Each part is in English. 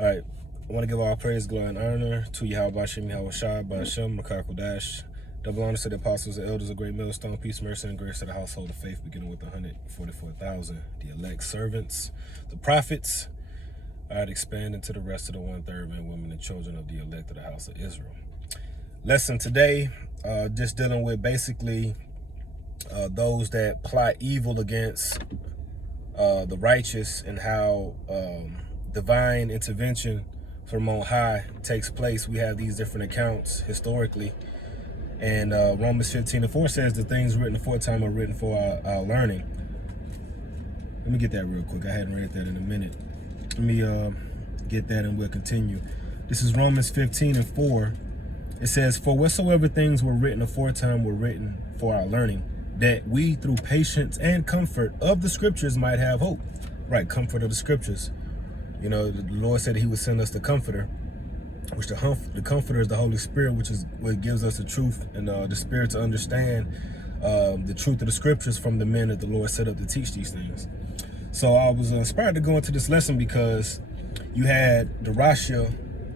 All right, I want to give all praise, glory, and honor to Yahweh Shem, Yahweh Shai, Ba'ashem, Makako Dash. Double honor to the apostles and elders of Great Millstone, peace, mercy, and grace to the household of faith, beginning with 144,000, the elect servants, the prophets. All right, expand into the rest of the 1/3 men, women, and children of the elect of the house of Israel. Lesson today, just dealing with basically those that plot evil against the righteous and how divine intervention from on high takes place. We have these different accounts historically, and Romans 15:4 says the things written aforetime are written for our learning. Let me get that real quick. I hadn't read that in a minute. Let me get that and we'll continue. This is Romans 15:4. It says, for whatsoever things were written aforetime were written for our learning, that we through patience and comfort of the scriptures might have hope. Right, comfort of the scriptures. You know, the Lord said he would send us the comforter, which the comforter is the Holy Spirit, which is what gives us the truth and the spirit to understand the truth of the scriptures from the men that the Lord set up to teach these things. So I was inspired to go into this lesson because you had Darashia,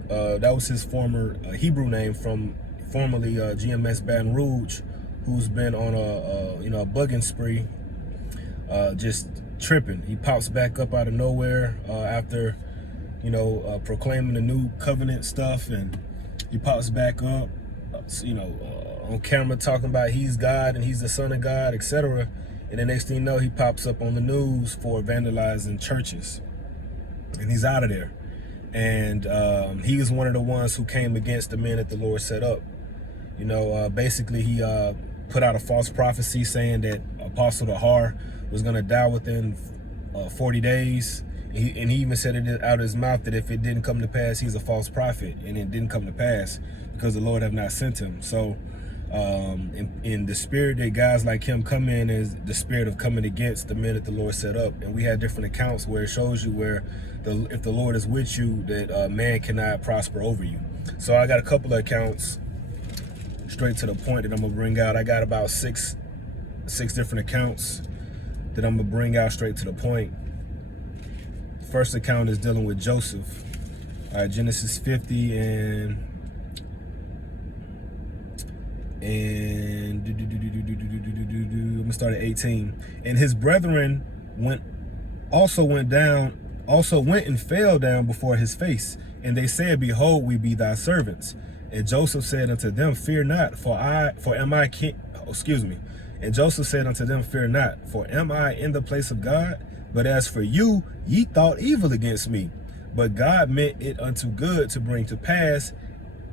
that was his former Hebrew name from formerly GMS Baton Rouge, who's been on a bugging spree, just tripping. He pops back up out of nowhere after proclaiming the new covenant stuff, and he pops back up on camera talking about he's God and he's the son of God, etc. And the next thing you know, he pops up on the news for vandalizing churches, and he's out of there. And he was one of the ones who came against the men that the Lord set up. Basically he put out a false prophecy saying that Apostle Tahar was going to die within 40 days. And he even said it out of his mouth that if it didn't come to pass, he's a false prophet. And it didn't come to pass because the Lord have not sent him. So in the spirit that guys like him come in is the spirit of coming against the men that the Lord set up. And we had different accounts where it shows you where if the Lord is with you, that man cannot prosper over you. So I got a couple of accounts straight to the point that I'm gonna bring out. I got about six different accounts that I'm gonna bring out straight to the point. First account is dealing with Joseph. All right, Genesis 50 and I'm gonna start at 18. And his brethren went and fell down before his face, and they said, behold, we be thy servants. And Joseph said unto them, fear not, for am I king? And Joseph said unto them, fear not, for am I in the place of God? But as for you, ye thought evil against me, but God meant it unto good to bring to pass,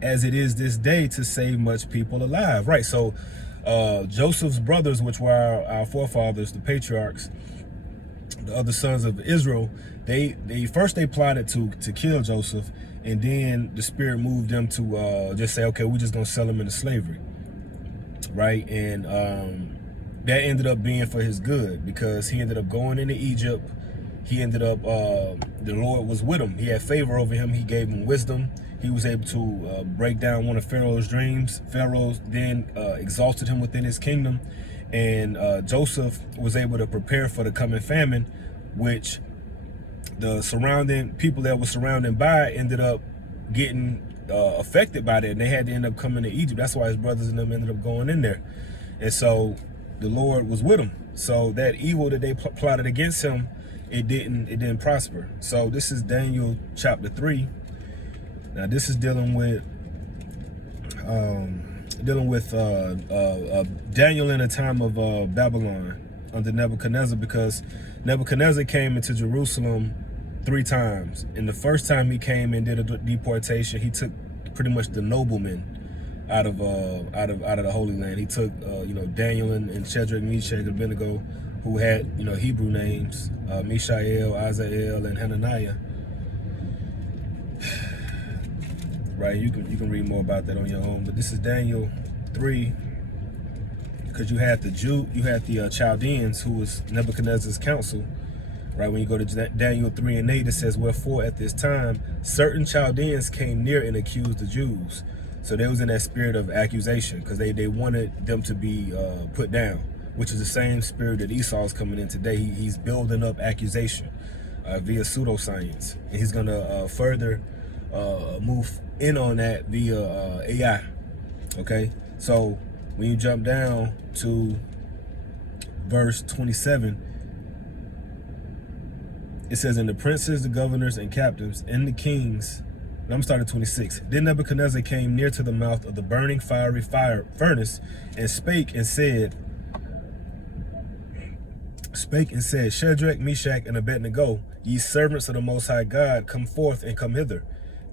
as it is this day, to save much people alive. Right, so Joseph's brothers, which were our forefathers, the patriarchs, the other sons of Israel, they first plotted to kill Joseph, and then the spirit moved them to just say, okay, we're just gonna sell him into slavery, right? And that ended up being for his good, because he ended up going into Egypt. He ended up, the Lord was with him. He had favor over him. He gave him wisdom. He was able to break down one of Pharaoh's dreams. Pharaoh then exalted him within his kingdom. And Joseph was able to prepare for the coming famine, which the surrounding people that were surrounded by ended up getting affected by that. And they had to end up coming to Egypt. That's why his brothers and them ended up going in there. And so the Lord was with him. So that evil that they plotted against him, it didn't prosper. So this is Daniel chapter 3. Now this is dealing with Daniel in the time of Babylon under Nebuchadnezzar, because Nebuchadnezzar came into Jerusalem 3 times. And the first time he came and did a deportation, he took pretty much the noblemen out of the Holy Land. He took Daniel and Shadrach, Meshach, and Abednego, who had Hebrew names, Mishael, Azael, and Hananiah. Right, you can read more about that on your own, but this is Daniel 3, because you had the Chaldeans, who was Nebuchadnezzar's council. Right, when you go to Daniel 3 and 8, it says, wherefore at this time certain Chaldeans came near and accused the Jews. So they was in that spirit of accusation, because they wanted them to be put down, which is the same spirit that Esau's coming in today. He's building up accusation. via pseudoscience, and he's gonna further move in on that via AI. Okay, so when you jump down to verse 27, it says, "And the princes, the governors, and captains, and the kings." And I'm starting 26. "Then Nebuchadnezzar came near to the mouth of the burning fiery furnace, and spake and said, Shadrach, Meshach, and Abednego, ye servants of the Most High God, come forth and come hither.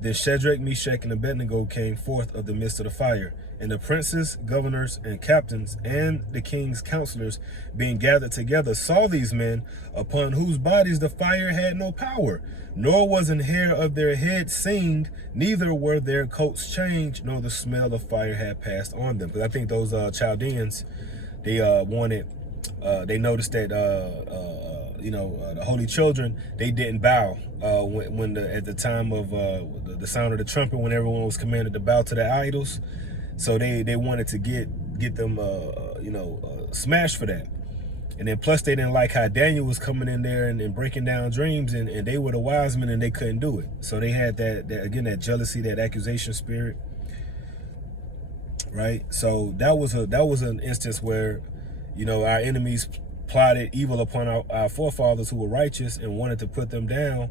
Then Shadrach, Meshach, and Abednego came forth of the midst of the fire. And the princes, governors, and captains, and the king's counselors, being gathered together, saw these men, upon whose bodies the fire had no power, nor was an hair of their head singed, neither were their coats changed, nor the smell of fire had passed on them." Because I think those Chaldeans, they they noticed that the holy children, they didn't bow at the time of the sound of the trumpet, when everyone was commanded to bow to their idols. So they wanted to get them smashed for that. And then plus they didn't like how Daniel was coming in there and breaking down dreams, and they were the wise men and they couldn't do it. So they had that jealousy, that accusation spirit, right? So that was an instance where, our enemies plotted evil upon our forefathers who were righteous and wanted to put them down,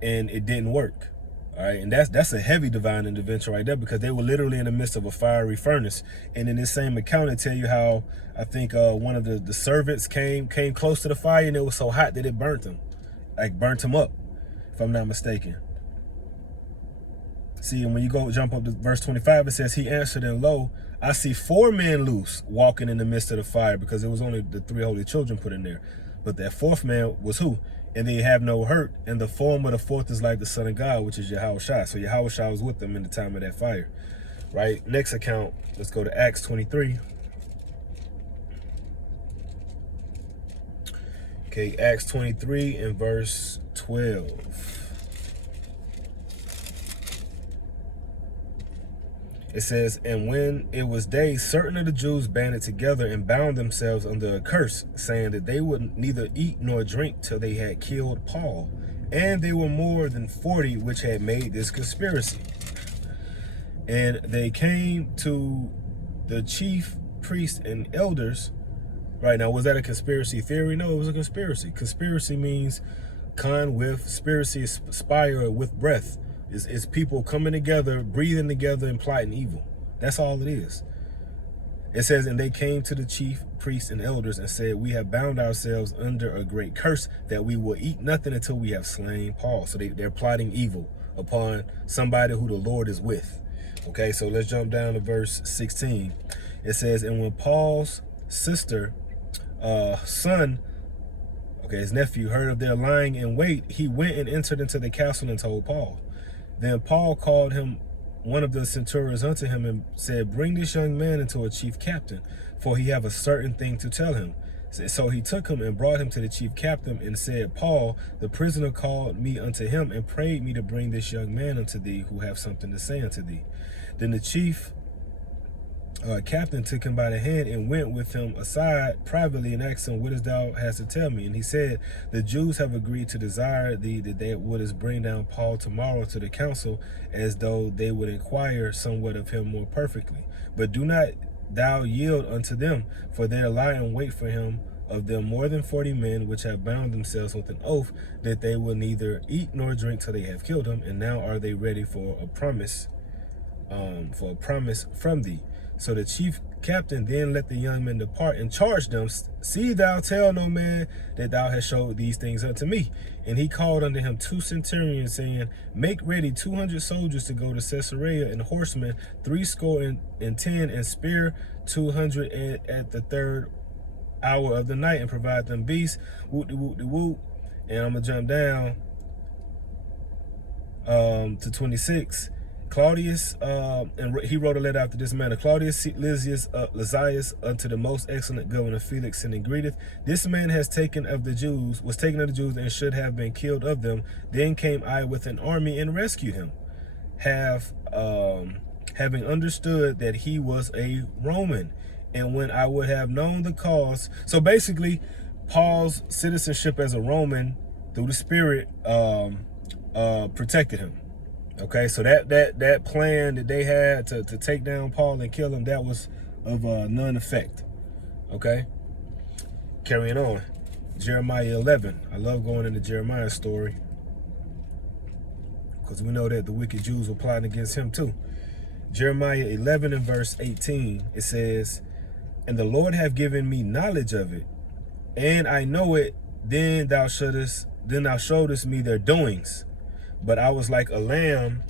and it didn't work. All right, and that's a heavy divine intervention right there, because they were literally in the midst of a fiery furnace. And in this same account, it tell you how, I think one of the servants came close to the fire, and it was so hot that it burnt him, burnt him up, if I'm not mistaken. See, and when you jump up to verse 25, it says, "He answered, and lo, I see 4 men loose, walking in the midst of the fire," because it was only the 3 holy children put in there. But that 4th man was who? "And they have no hurt, and the form of the 4th is like the Son of God, which is Yahushua." So Yahushua was with them in the time of that fire, right? Next account, let's go to Acts 23. Okay, Acts 23 and verse 12. It says, "And when it was day, certain of the Jews banded together and bound themselves under a curse, saying that they would neither eat nor drink till they had killed Paul. And they were more than 40 which had made this conspiracy. And they came to the chief priests and elders." Right, now, was that a conspiracy theory? No, it was a conspiracy. Conspiracy means con with, spiracy is spire with breath. It's people coming together, breathing together, and plotting evil. That's all it is. It says, "And they came to the chief priests and elders and said, We have bound ourselves under a great curse, that we will eat nothing until we have slain Paul." So they're plotting evil upon somebody who the Lord is with. Okay, so let's jump down to verse 16. It says, "And when Paul's sister, son, his nephew, heard of their lying in wait, he went and entered into the castle and told Paul. Then Paul called him one of the centurions unto him and said, Bring this young man into a chief captain, for he have a certain thing to tell him. So he took him and brought him to the chief captain and said, Paul, the prisoner, called me unto him and prayed me to bring this young man unto thee, who have something to say unto thee. Then the chief captain took him by the hand and went with him aside privately and asked him, What is thou hast to tell me? And he said, The Jews have agreed to desire thee that they wouldest bring down Paul tomorrow to the council, as though they would inquire somewhat of him more perfectly. But do not thou yield unto them, for there lie in wait for him of them more than 40 men, which have bound themselves with an oath that they will neither eat nor drink till they have killed him. And now are they ready for a promise from thee. So the chief captain then let the young men depart and charged them, See thou tell no man that thou hast showed these things unto me. And he called unto him 2 centurions, saying, Make ready 200 soldiers to go to Caesarea, and horsemen 70 and spear 200 at the 3rd hour of the night, and provide them beasts. Whoop-de-whoop-de-whoop. And I'm going to jump down to 26. Claudius, and he wrote a letter after this manner. Claudius Lysias unto the most excellent governor Felix, sending greeteth. This man was taken of the Jews, and should have been killed of them. Then came I with an army and rescued him, having understood that he was a Roman. And when I would have known the cause, so basically, Paul's citizenship as a Roman through the Spirit, protected him. Okay, so that plan that they had to take down Paul and kill him, that was of none effect. Okay, carrying on. Jeremiah 11. I love going into Jeremiah's story because we know that the wicked Jews were plotting against him too. Jeremiah 11 and verse 18, it says, "And the Lord have given me knowledge of it, and I know it. Then thou showedest me their doings. But I was like a lamb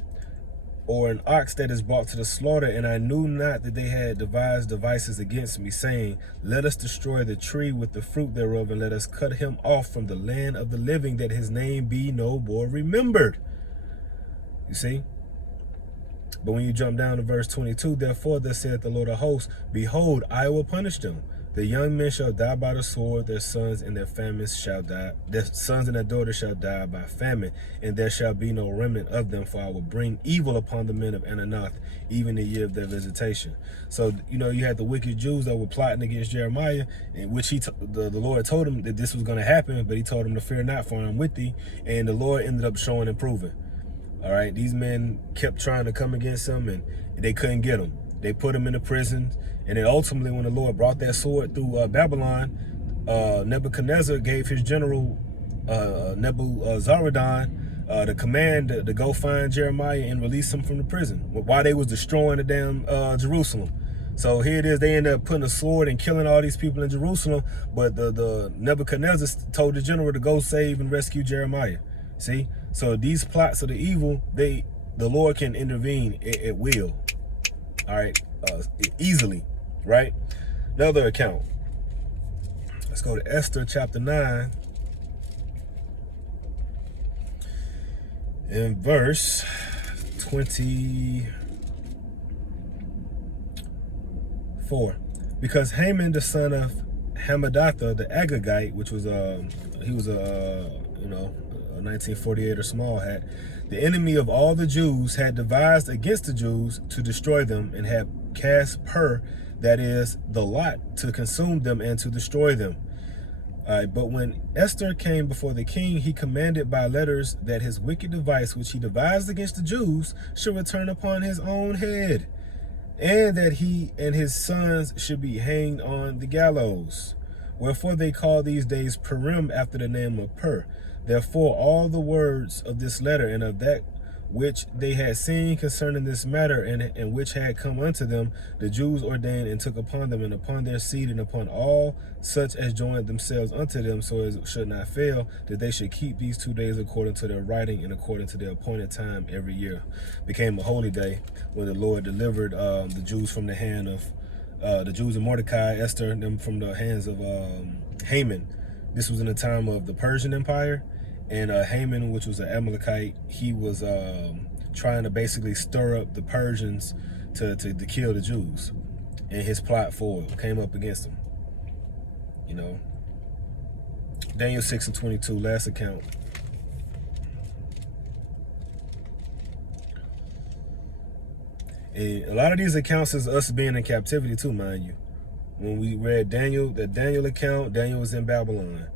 or an ox that is brought to the slaughter, and I knew not that they had devised devices against me, saying, Let us destroy the tree with the fruit thereof, and let us cut him off from the land of the living, that his name be no more remembered." You see? But when you jump down to verse 22, "Therefore thus saith the Lord of hosts, Behold, I will punish them. The young men shall die by the sword, their sons and their famines shall die. Their sons and their daughters shall die by famine, and there shall be no remnant of them, for I will bring evil upon the men of Ananoth, even the year of their visitation." So, you know, you had the wicked Jews that were plotting against Jeremiah, in which the Lord told him that this was going to happen, but he told him to fear not, for I am with thee. And the Lord ended up showing and proving. All right, these men kept trying to come against him, and they couldn't get him. They put him in the prison. And then ultimately, when the Lord brought that sword through Babylon, Nebuchadnezzar gave his general Nebuzaradan the command to go find Jeremiah and release him from the prison while they was destroying the damn Jerusalem. So here it is, they end up putting a sword and killing all these people in Jerusalem, but the Nebuchadnezzar told the general to go save and rescue Jeremiah. See? So these plots of the evil, the Lord can intervene at will. All right, easily. Right? Another account. Let's go to Esther chapter 9 and verse 24. "Because Haman the son of Hammedatha the Agagite, which was he was a 1948 or small hat, the enemy of all the Jews, had devised against the Jews to destroy them, and had cast that is, the lot, to consume them and to destroy them. But when Esther came before the king, he commanded by letters that his wicked device, which he devised against the Jews, should return upon his own head, and that he and his sons should be hanged on the gallows. Wherefore they call these days Purim, after the name of Pur. Therefore all the words of this letter and of that which they had seen concerning this matter, and which had come unto them, the Jews ordained and took upon them, and upon their seed, and upon all such as joined themselves unto them, so as it should not fail, that they should keep these 2 days according to their writing, and according to their appointed time every year. Became a holy day when the Lord delivered the Jews from the hand of the Jews and Mordecai, Esther, and them from the hands of Haman. This was in the time of the Persian Empire. And Haman, which was an Amalekite, he was trying to basically stir up the Persians to kill the Jews. And his plot forward came up against them. You know. Daniel 6 and 22, last account. And a lot of these accounts is us being in captivity too, mind you. When we read Daniel, the Daniel account, Daniel was in Babylon.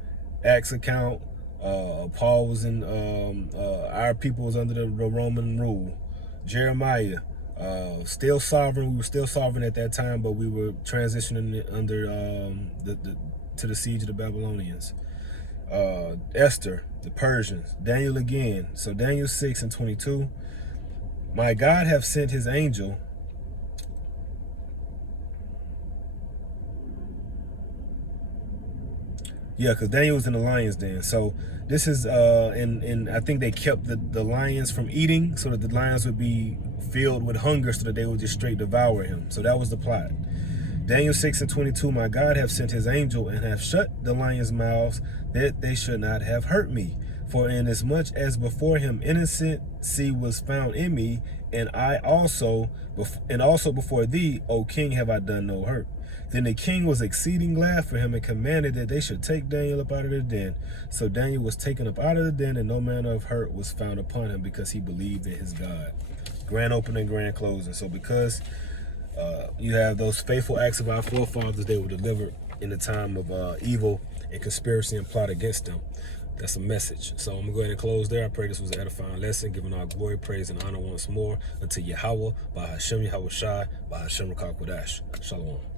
Acts account, Paul was in, our people was under the Roman rule. Jeremiah, still sovereign. We were still sovereign at that time, but we were transitioning under to the siege of the Babylonians. Esther, the Persians, Daniel again. So Daniel 6 and 22. "My God hath sent his angel." Yeah, because Daniel was in the lion's den. So this is, and I think they kept the lions from eating so that the lions would be filled with hunger so that they would just straight devour him. So that was the plot. Daniel 6 and 22, "My God hath sent his angel and hath shut the lions' mouths, that they should not have hurt me. For inasmuch as before him innocency was found in me, and also before thee, O king, have I done no hurt. Then the king was exceeding glad for him, and commanded that they should take Daniel up out of the den. So Daniel was taken up out of the den, and no manner of hurt was found upon him, because he believed in his God." Grand opening, grand closing. So because you have those faithful acts of our forefathers, they were delivered in the time of evil and conspiracy and plot against them. That's a message. So I'm going to go ahead and close there. I pray this was an edifying lesson, giving all glory, praise, and honor once more unto Yahweh, by Hashem Yahweh Shai, by Hashem Rakakwadash. Shalom.